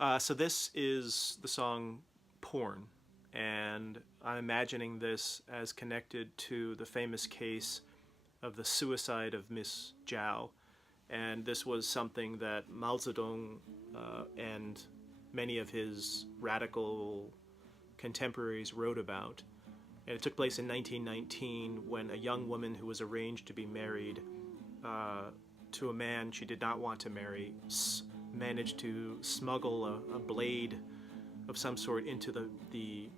So this is the song Porn, and I'm imagining this as connected to the famous case of the suicide of Miss Zhao. And this was something that Mao Zedong and many of his radical contemporaries wrote about. And it took place in 1919 when a young woman who was arranged to be married to a man she did not want to marry managed to smuggle a blade of some sort into the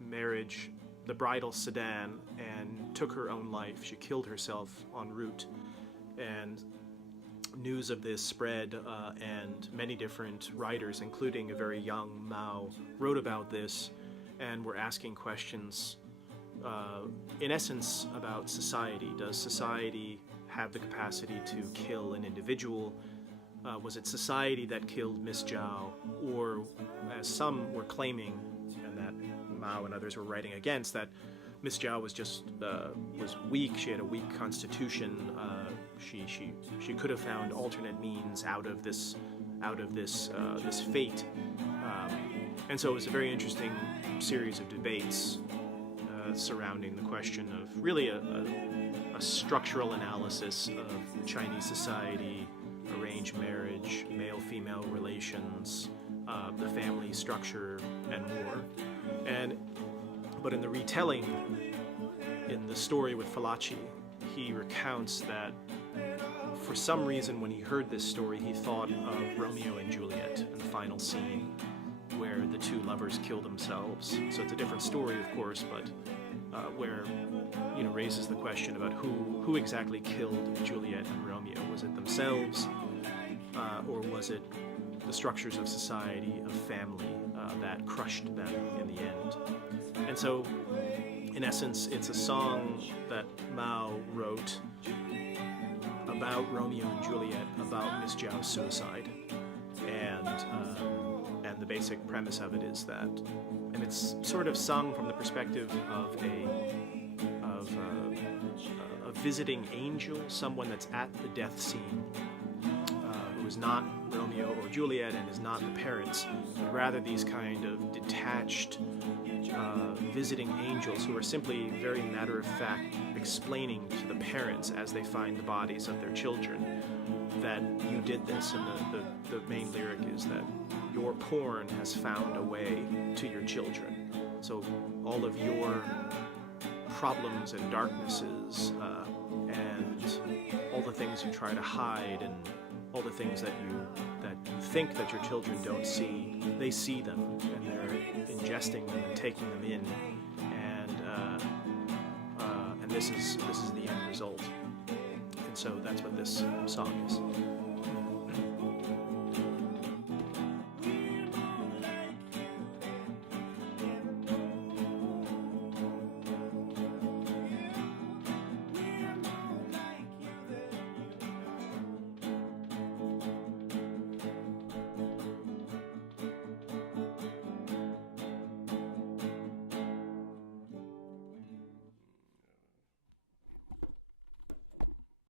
marriage, the bridal sedan, and took her own life. She killed herself en route, and news of this spread, and many different writers, including a very young Mao, wrote about this and were asking questions, in essence, about society. Does society have the capacity to kill an individual? Was it society that killed Miss Zhao, or, as some were claiming, and that Mao and others were writing against, that Miss Zhao was just was weak. She had a weak constitution. She could have found alternate means out of this this fate. And so it was a very interesting series of debates surrounding the question of really a structural analysis of Chinese society, arranged marriage, male-female relations, the family structure, and more. But in the retelling, in the story with Fallaci, he recounts that for some reason when he heard this story, he thought of Romeo and Juliet in the final scene where the two lovers kill themselves. So it's a different story, of course, but where, raises the question about who exactly killed Juliet and Romeo. Was it themselves, or was it the structures of society, of family, that crushed them in the end? And so, in essence, it's a song that Mao wrote about Romeo and Juliet, about Miss Zhao's suicide, and the basic premise of it is that, and it's sort of sung from the perspective of a visiting angel, someone that's at the death scene, who is not Romeo or Juliet and is not the parents, but rather these kind of detached visiting angels who are simply very matter-of-fact explaining to the parents as they find the bodies of their children that you did this, and the main lyric is that your porn has found a way to your children. So all of your problems and darknesses, and all the things you try to hide, and all the things that you think that your children don't see, they see them, and they're ingesting them and taking them in, and this is the end result. And so that's what this song is.